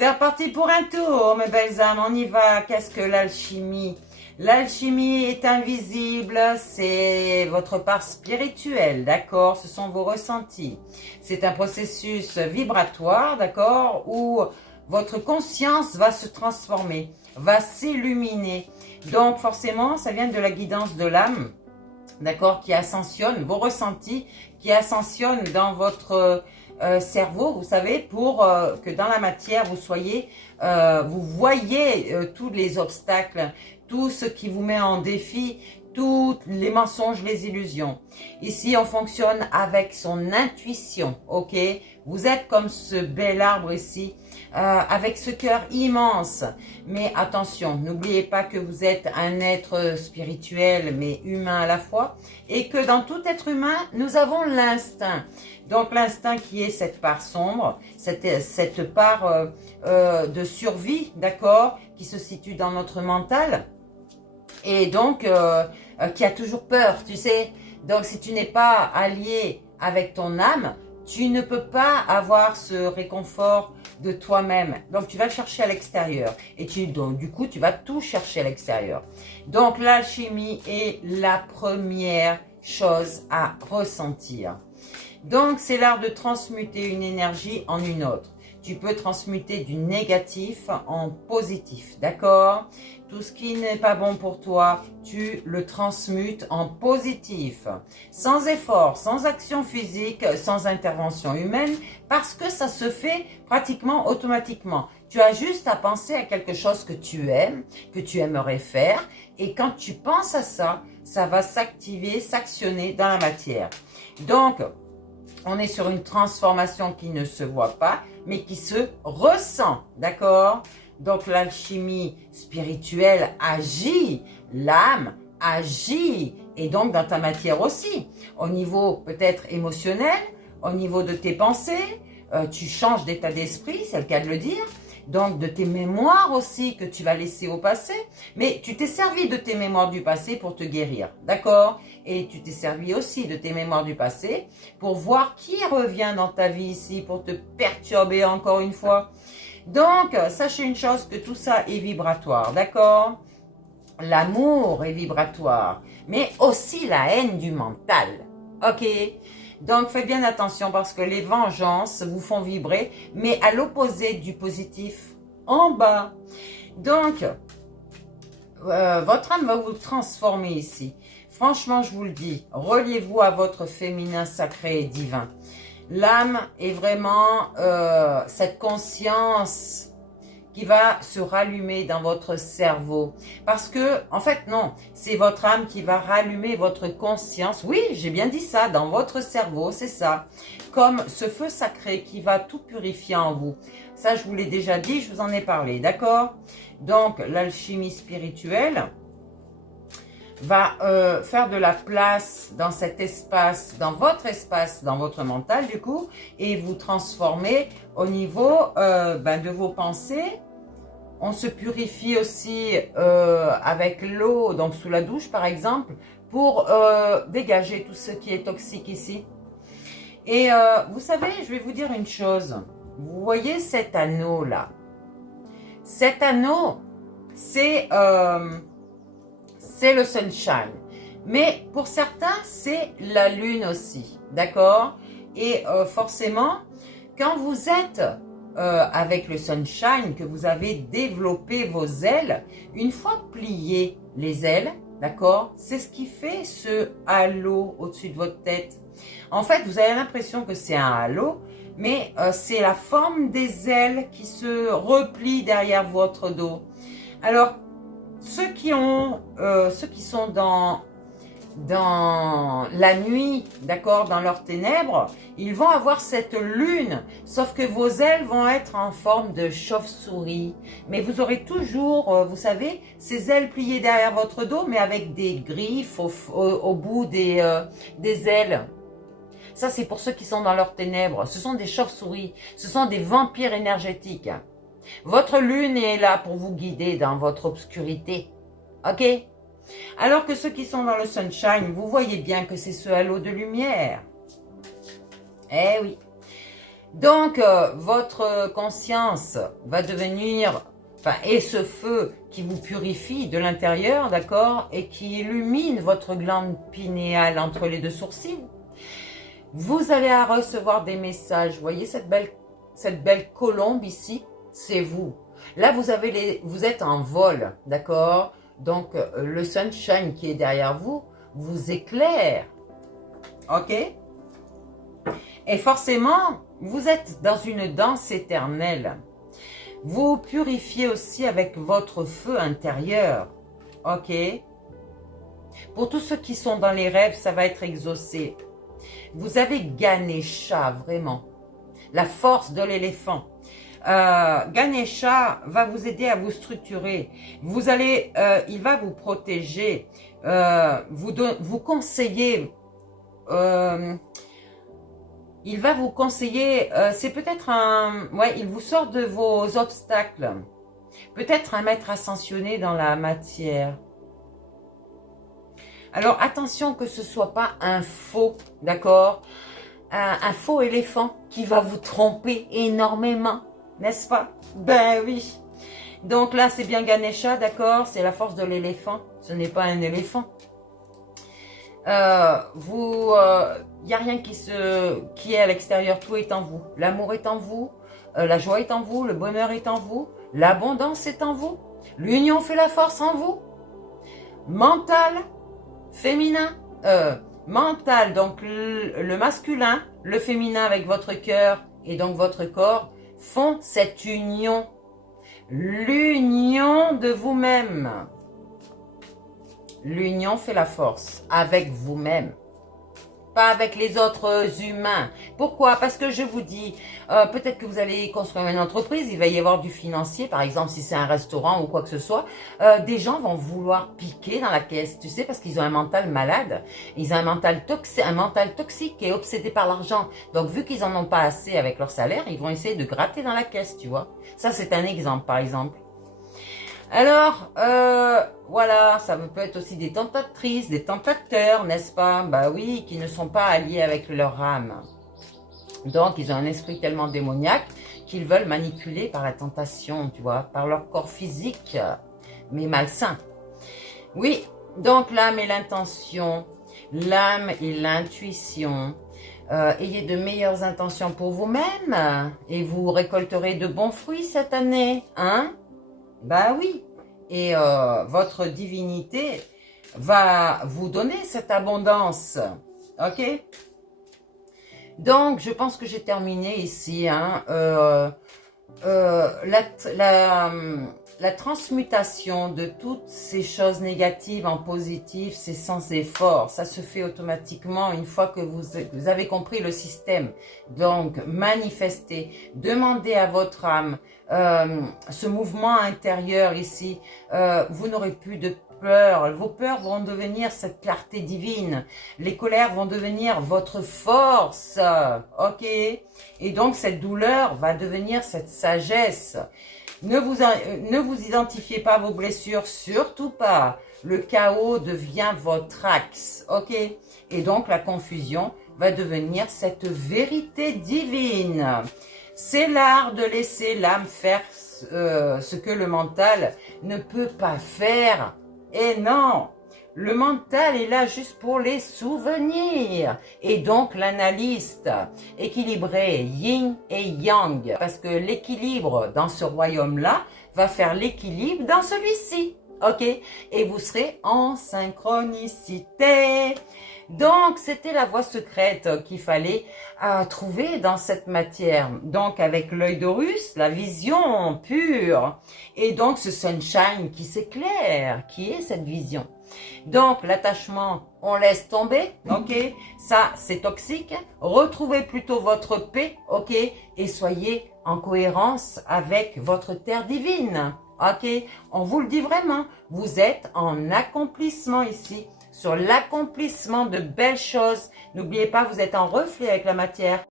C'est reparti pour un tour, mes belles âmes, on y va. Qu'est-ce que l'alchimie? L'alchimie est invisible, c'est votre part spirituelle, d'accord? Ce sont vos ressentis. C'est un processus vibratoire, d'accord? Où votre conscience va se transformer, va s'illuminer. Donc forcément, ça vient de la guidance de l'âme, d'accord? Qui ascensionne, vos ressentis, qui ascensionnent dans votre cerveau, vous savez, pour que dans la matière, vous voyez tous les obstacles, tout ce qui vous met en défi, tous les mensonges, les illusions. Ici, on fonctionne avec son intuition, ok? Vous êtes comme ce bel arbre ici, avec ce cœur immense. Mais attention, n'oubliez pas que vous êtes un être spirituel, mais humain à la fois, et que dans tout être humain, nous avons l'instinct. Donc l'instinct qui est cette part sombre, cette part de survie, d'accord, qui se situe dans notre mental, et donc qui a toujours peur, tu sais. Donc si tu n'es pas allié avec ton âme, tu ne peux pas avoir ce réconfort de toi-même. Donc tu vas le chercher à l'extérieur. Et donc, du coup, tu vas tout chercher à l'extérieur. Donc l'alchimie est la première chose à ressentir. Donc c'est l'art de transmuter une énergie en une autre. Tu peux transmuter du négatif en positif, d'accord? Tout ce qui n'est pas bon pour toi, tu le transmutes en positif. Sans effort, sans action physique, sans intervention humaine, parce que ça se fait pratiquement automatiquement. Tu as juste à penser à quelque chose que tu aimes, que tu aimerais faire, et quand tu penses à ça, ça va s'activer, s'actionner dans la matière. Donc, on est sur une transformation qui ne se voit pas, mais qui se ressent, d'accord? Donc l'alchimie spirituelle agit, l'âme agit, et donc dans ta matière aussi. Au niveau peut-être émotionnel, au niveau de tes pensées, tu changes d'état d'esprit, c'est le cas de le dire. Donc de tes mémoires aussi que tu vas laisser au passé, mais tu t'es servi de tes mémoires du passé pour te guérir, d'accord? Et tu t'es servi aussi de tes mémoires du passé pour voir qui revient dans ta vie ici pour te perturber encore une fois. Donc, sachez une chose, que tout ça est vibratoire, d'accord? L'amour est vibratoire, mais aussi la haine du mental, ok? Donc, faites bien attention parce que les vengeances vous font vibrer, mais à l'opposé du positif, en bas. Donc, votre âme va vous transformer ici. Franchement, je vous le dis, reliez-vous à votre féminin sacré et divin. L'âme est vraiment cette conscience qui va se rallumer dans votre cerveau. Parce que, en fait, non, c'est votre âme qui va rallumer votre conscience. Oui, j'ai bien dit ça, dans votre cerveau, c'est ça. Comme ce feu sacré qui va tout purifier en vous. Ça, je vous l'ai déjà dit, je vous en ai parlé, d'accord? Donc, l'alchimie spirituelle va faire de la place dans cet espace, dans votre mental du coup, et vous transformer au niveau de vos pensées. On se purifie aussi avec l'eau, donc sous la douche par exemple, pour dégager tout ce qui est toxique ici. Et vous savez, je vais vous dire une chose. Vous voyez cet anneau là? Cet anneau, c'est le sunshine. Mais pour certains, c'est la lune aussi, d'accord? Et forcément, quand vous êtes avec le sunshine, que vous avez développé vos ailes, une fois pliées les ailes, d'accord? C'est ce qui fait ce halo au-dessus de votre tête. En fait, vous avez l'impression que c'est un halo, mais c'est la forme des ailes qui se replient derrière votre dos. Alors, ceux qui sont dans la nuit, d'accord, dans leurs ténèbres, ils vont avoir cette lune, sauf que vos ailes vont être en forme de chauve-souris. Mais vous aurez toujours, vous savez, ces ailes pliées derrière votre dos, mais avec des griffes au bout des ailes. Ça, c'est pour ceux qui sont dans leurs ténèbres. Ce sont des chauves-souris, ce sont des vampires énergétiques. Votre lune est là pour vous guider dans votre obscurité. Ok? Alors que ceux qui sont dans le sunshine, vous voyez bien que c'est ce halo de lumière. Eh oui. Donc, votre conscience va devenir, enfin, et ce feu qui vous purifie de l'intérieur, d'accord, et qui illumine votre glande pinéale entre les deux sourcils. Vous allez recevoir des messages. Vous voyez cette belle colombe ici, c'est vous. Là, vous êtes en vol, d'accord? Donc, le sunshine qui est derrière vous, vous éclaire. Ok? Et forcément, vous êtes dans une danse éternelle. Vous purifiez aussi avec votre feu intérieur. Ok? Pour tous ceux qui sont dans les rêves, ça va être exaucé. Vous avez Ganesha, vraiment. La force de l'éléphant. Ganesha va vous aider à vous structurer. Il va vous protéger, vous conseiller. Il va vous conseiller. C'est peut-être il vous sort de vos obstacles. Peut-être un maître ascensionné dans la matière. Alors attention que ce soit pas un faux, d'accord, un faux éléphant qui va vous tromper énormément. N'est-ce pas? Ben oui. Donc là, c'est bien Ganesha, d'accord? C'est la force de l'éléphant. Ce n'est pas un éléphant. Il n'y a rien qui est à l'extérieur. Tout est en vous. L'amour est en vous. La joie est en vous. Le bonheur est en vous. L'abondance est en vous. L'union fait la force en vous. Mental, féminin. Mental, donc le masculin, le féminin avec votre cœur et donc votre corps font cette union, l'union de vous-même. L'union fait la force avec vous-même, pas avec les autres humains. Pourquoi? Parce que je vous dis, peut-être que vous allez construire une entreprise, il va y avoir du financier, par exemple si c'est un restaurant ou quoi que ce soit, des gens vont vouloir piquer dans la caisse, tu sais, parce qu'ils ont un mental malade, ils ont un mental toxique et obsédé par l'argent. Donc vu qu'ils en ont pas assez avec leur salaire, ils vont essayer de gratter dans la caisse, tu vois. Ça c'est un exemple, par exemple. Alors, voilà, ça peut être aussi des tentatrices, des tentateurs, n'est-ce pas? Bah oui, qui ne sont pas alliés avec leur âme. Donc, ils ont un esprit tellement démoniaque qu'ils veulent manipuler par la tentation, tu vois, par leur corps physique, mais malsain. Oui, donc l'âme et l'intention, l'âme et l'intuition. Ayez de meilleures intentions pour vous-même et vous récolterez de bons fruits cette année, hein? Ben oui, et votre divinité va vous donner cette abondance, ok? Donc, je pense que j'ai terminé ici, hein, la transmutation de toutes ces choses négatives en positives, c'est sans effort. Ça se fait automatiquement une fois que vous avez compris le système. Donc, manifestez, demandez à votre âme ce mouvement intérieur ici. Vous n'aurez plus de peur. Vos peurs vont devenir cette clarté divine. Les colères vont devenir votre force. Ok? Et donc, cette douleur va devenir cette sagesse. Ne vous identifiez pas à vos blessures, surtout pas. Le chaos devient votre axe, ok? Et donc la confusion va devenir cette vérité divine. C'est l'art de laisser l'âme faire ce que le mental ne peut pas faire. Et non, le mental est là juste pour les souvenirs. Et donc l'analyste équilibré, yin et yang. Parce que l'équilibre dans ce royaume-là va faire l'équilibre dans celui-ci. Ok? Et vous serez en synchronicité. Donc, c'était la voie secrète qu'il fallait trouver dans cette matière. Donc, avec l'œil d'Horus, la vision pure. Et donc, ce sunshine qui s'éclaire, qui est cette vision. Donc, l'attachement, on laisse tomber, ok? Ça, c'est toxique. Retrouvez plutôt votre paix, ok? Et soyez en cohérence avec votre terre divine, ok? On vous le dit vraiment, vous êtes en accomplissement ici, sur l'accomplissement de belles choses. N'oubliez pas, vous êtes en reflet avec la matière.